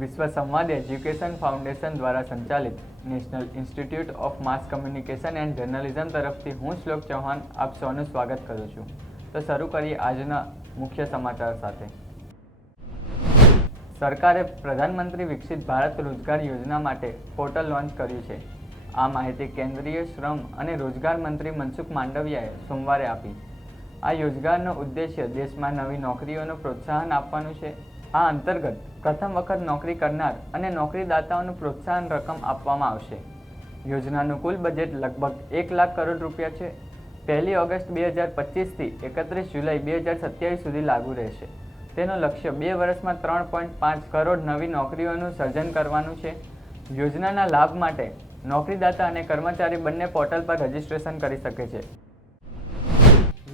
વિશ્વ સંવાદ education foundation દ્વારા સંચાલિત national institute of mass communication and journalism તરફથી હું શ્લોક ચૌહાણ આપ સૌનું સ્વાગત કરું છું. તો શરૂ કરીએ આજના મુખ્ય સમાચાર સાથે. સરકારે પ્રધાનમંત્રી વિકસિત ભારત રોજગાર યોજના માટે પોર્ટલ લોન્ચ કર્યું છે. આ માહિતી કેન્દ્રીય શ્રમ અને રોજગાર મંત્રી મનસુખ માંડવિયાએ સોમવારે આપી. આ યોજનાનો ઉદ્દેશ્ય દેશમાં નવી નોકરીઓનું પ્રોત્સાહન આપવાનું છે. આ અંતર્ગત પ્રથમ વખત નોકરી કરનાર અને નોકરીદાતાઓનું પ્રોત્સાહન રકમ આપવામાં આવશે. યોજનાનું કુલ બજેટ લગભગ 1 લાખ કરોડ રૂપિયા છે. 1 ઓગસ્ટ 2025થી 31 જુલાઈ 2027 સુધી લાગુ રહેશે. તેનું લક્ષ્ય 2 વર્ષમાં 3.5 કરોડ નવી નોકરીઓનું સર્જન કરવાનું છે. યોજનાના લાભ માટે નોકરીદાતા અને કર્મચારી બંને પોર્ટલ પર રજીસ્ટ્રેશન કરી શકે છે.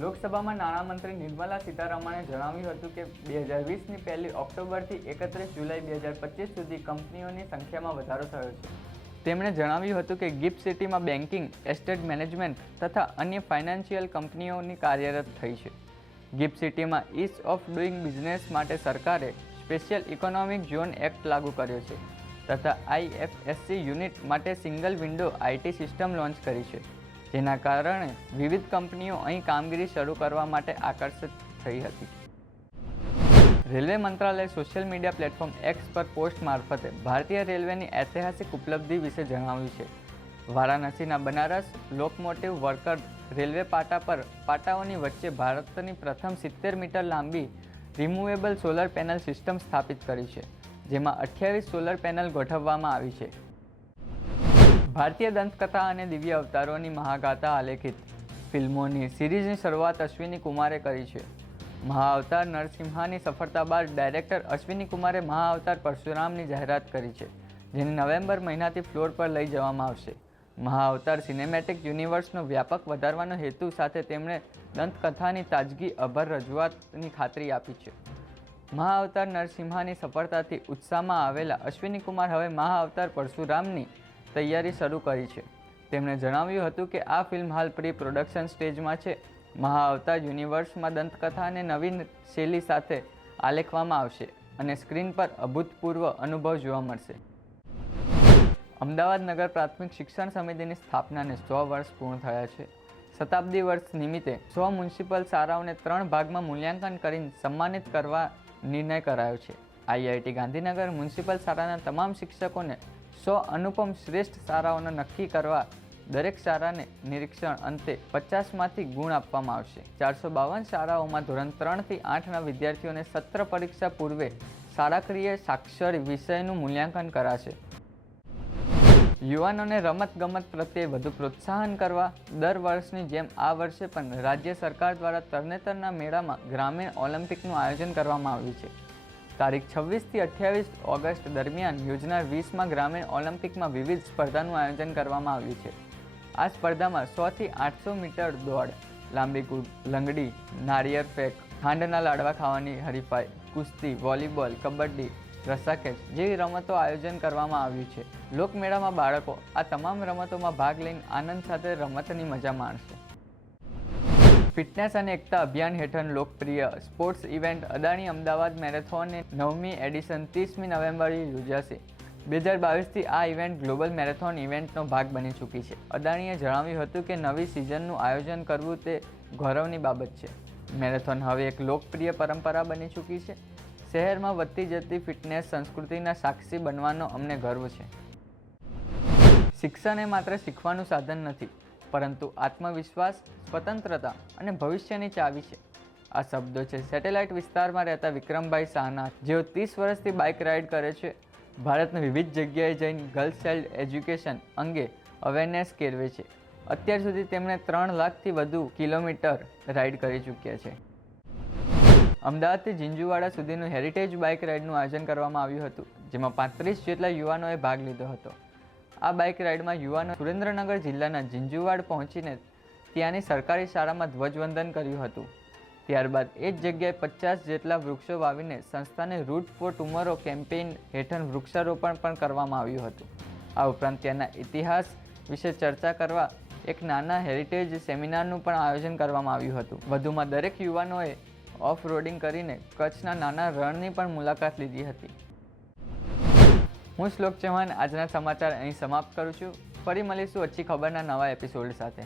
લોકસભામાં નાણામંત્રી નિર્મલા સીતારમણે જણાવ્યું હતું કે 2020ની 1 ઓક્ટોબરથી 31 જુલાઈ 2025 સુધી કંપનીઓની સંખ્યામાં વધારો થયો છે. તેમણે જણાવ્યું હતું કે ગિફ્ટ સિટીમાં બેન્કિંગ, એસ્ટેટ મેનેજમેન્ટ તથા અન્ય ફાઇનાન્શિયલ કંપનીઓની કાર્યરત થઈ છે. ગિફ્ટ સિટીમાં ઇઝ ઓફ ડુઇંગ બિઝનેસ માટે સરકારે સ્પેશિયલ ઇકોનોમિક ઝોન એક્ટ લાગુ કર્યો છે તથા IFSC યુનિટ માટે single window IT system launch કરી છે, જેના કારણે વિવિધ કંપનીઓ અહીં કામગીરી શરૂ કરવા માટે આકર્ષિત થઈ હતી. રેલવે મંત્રાલયે સોશિયલ મીડિયા પ્લેટફોર્મ X પર પોસ્ટ મારફતે ભારતીય રેલવેની ઐતિહાસિક ઉપલબ્ધિ વિશે જણાવ્યું છે. વારાણસીના બનારસ લોકમોટિવ વર્કર રેલવે પાટા પર પાટાઓની વચ્ચે ભારતની પ્રથમ 70 મીટર લાંબી રિમૂવેબલ સોલર પેનલ સિસ્ટમ સ્થાપિત કરી છે, જેમાં 28 સોલર પેનલ ગોઠવવામાં આવી છે. ભારતીય દંતકથા અને દિવ્ય અવતારોની મહાગાથા આલેખિત ફિલ્મોની સિરીઝની શરૂઆત અશ્વિની કુમારે કરી છે. મહાઅવતાર નરસિમ્હાની સફળતા બાદ ડાયરેક્ટર અશ્વિની કુમારે મહાઅવતાર પરશુરામની જાહેરાત કરી છે, જેને નવેમ્બર મહિનાથી ફ્લોર પર લઈ જવામાં આવશે. મહાઅવતાર સિનેમેટિક યુનિવર્સનો વ્યાપક વધારવાનો હેતુ સાથે તેમણે દંતકથાની તાજગી અભર રજૂઆતની ખાતરી આપી છે. મહાઅવતાર નરસિમ્હાની સફળતાથી ઉત્સાહમાં આવેલા અશ્વિની કુમાર હવે મહાઅવતાર પરશુરામની તૈયારી શરૂ કરી છે. તેમણે જણાવ્યું હતું કે આ ફિલ્મ હાલ પ્રી પ્રોડક્શન સ્ટેજમાં છે. મહાઅવતાર યુનિવર્સમાં દંતકથાને નવીન શૈલી સાથે આલેખવામાં આવશે અને સ્ક્રીન પર અભૂતપૂર્વ અનુભવ જોવા મળશે. અમદાવાદ નગર પ્રાથમિક શિક્ષણ સમિતિની સ્થાપનાને 100 વર્ષ પૂર્ણ થયા છે. શતાબ્દી વર્ષ નિમિત્તે 100 મ્યુનિસિપલ શાળાઓને 3 ભાગમાં મૂલ્યાંકન કરીને સન્માનિત કરવા નિર્ણય કરાયો છે. IIT ગાંધીનગર મ્યુનિસિપલ શાળાના તમામ શિક્ષકોને 100 અનુપમ શ્રેષ્ઠ શાળાઓને નક્કી કરવા દરેક શાળાને નિરીક્ષણ અંતે 50માંથી ગુણ આપવામાં આવશે. 452 શાળાઓમાં ધોરણ 3થી 8ના વિદ્યાર્થીઓને સત્ર પરીક્ષા પૂર્વે શાળાકીય સાક્ષર વિષયનું મૂલ્યાંકન કરાશે. યુવાનોને રમતગમત પ્રત્યે વધુ પ્રોત્સાહન કરવા દર વર્ષની જેમ આ વર્ષે પણ રાજ્ય સરકાર દ્વારા તરણેતરના મેળામાં ગ્રામીણ ઓલિમ્પિકનું આયોજન કરવામાં આવ્યું છે. તારીખ 26થી 28 ઓગસ્ટ દરમિયાન યોજનાર 20મા ગ્રામીણ ઓલિમ્પિકમાં વિવિધ સ્પર્ધાનું આયોજન કરવામાં આવ્યું છે. આ સ્પર્ધામાં 100થી 800 મીટર દોડ, લાંબી કૂદ, લંગડી, નાળિયેર ફેંક, ખાંડના લાડવા ખાવાની હરીફાઈ, કુસ્તી, વોલીબોલ, કબડ્ડી, રસ્સાખેંચ જેવી રમતો આયોજન કરવામાં આવ્યું છે. લોકમેળામાં બાળકો આ તમામ રમતોમાં ભાગ લઈને આનંદ સાથે રમતની મજા માણશે. ફિટનેસ અને એકતા અભિયાન હેઠળ લોકપ્રિય સ્પોર્ટ્સ ઇવેન્ટ અદાણી અમદાવાદ મેરેથોનની 9મી એડિશન 30મી નવેમ્બરે યોજાશે. 2022થી આ ઇવેન્ટ ગ્લોબલ મેરેથોન ઇવેન્ટનો ભાગ બની ચૂકી છે. અદાણીએ જણાવ્યું હતું કે નવી સિઝનનું આયોજન કરવું તે ગૌરવની બાબત છે. મેરેથોન હવે એક લોકપ્રિય પરંપરા બની ચૂકી છે. શહેરમાં વધતી જતી ફિટનેસ સંસ્કૃતિના સાક્ષી બનવાનો અમને ગર્વ છે. શિક્ષણ એ માત્ર શીખવાનું સાધન નથી, પરંતુ આત્મવિશ્વાસ, સ્વતંત્રતા અને ભવિષ્યની ચાવી છે. આ શબ્દો છે સેટેલાઇટ વિસ્તારમાં રહેતા વિક્રમભાઈ શાહના, જેઓ 30 વર્ષથી બાઇક રાઇડ કરે છે. ભારતની વિવિધ જગ્યાએ જઈને ગર્લ્સ ચાઇલ્ડ એજ્યુકેશન અંગે અવેરનેસ કેળવે છે. અત્યાર સુધી તેમણે 3 લાખથી વધુ કિલોમીટર રાઇડ કરી ચૂક્યા છે. અમદાવાદથી ઝીંઝુવાડા સુધીનું હેરિટેજ બાઇક રાઇડનું આયોજન કરવામાં આવ્યું હતું, જેમાં 35 જેટલા યુવાનોએ ભાગ લીધો હતો. આ બાઇક રાઇડમાં યુવાનો સુરેન્દ્રનગર જિલ્લાના ઝીંઝુવાડ પહોંચીને ત્યાંની સરકારી શાળામાં ધ્વજવંદન કર્યું હતું. ત્યારબાદ એ જ જગ્યાએ 50 જેટલા વૃક્ષો વાવીને સંસ્થાને રૂટ ફોર ટુમોરો કેમ્પેઇન હેઠળ વૃક્ષારોપણ પણ કરવામાં આવ્યું હતું. આ ઉપરાંત ત્યાંના ઇતિહાસ વિશે ચર્ચા કરવા એક નાના હેરિટેજ સેમિનારનું પણ આયોજન કરવામાં આવ્યું હતું. વધુમાં દરેક યુવાનોએ ઓફ રોડિંગ કરીને કચ્છના નાના રણની પણ મુલાકાત લીધી હતી. હું શ્લોક ચૌહાણ આજના સમાચાર અહીં સમાપ્ત કરું છું. ફરી મળીશું अच्छी ખબરના નવા એપિસોડ સાથે.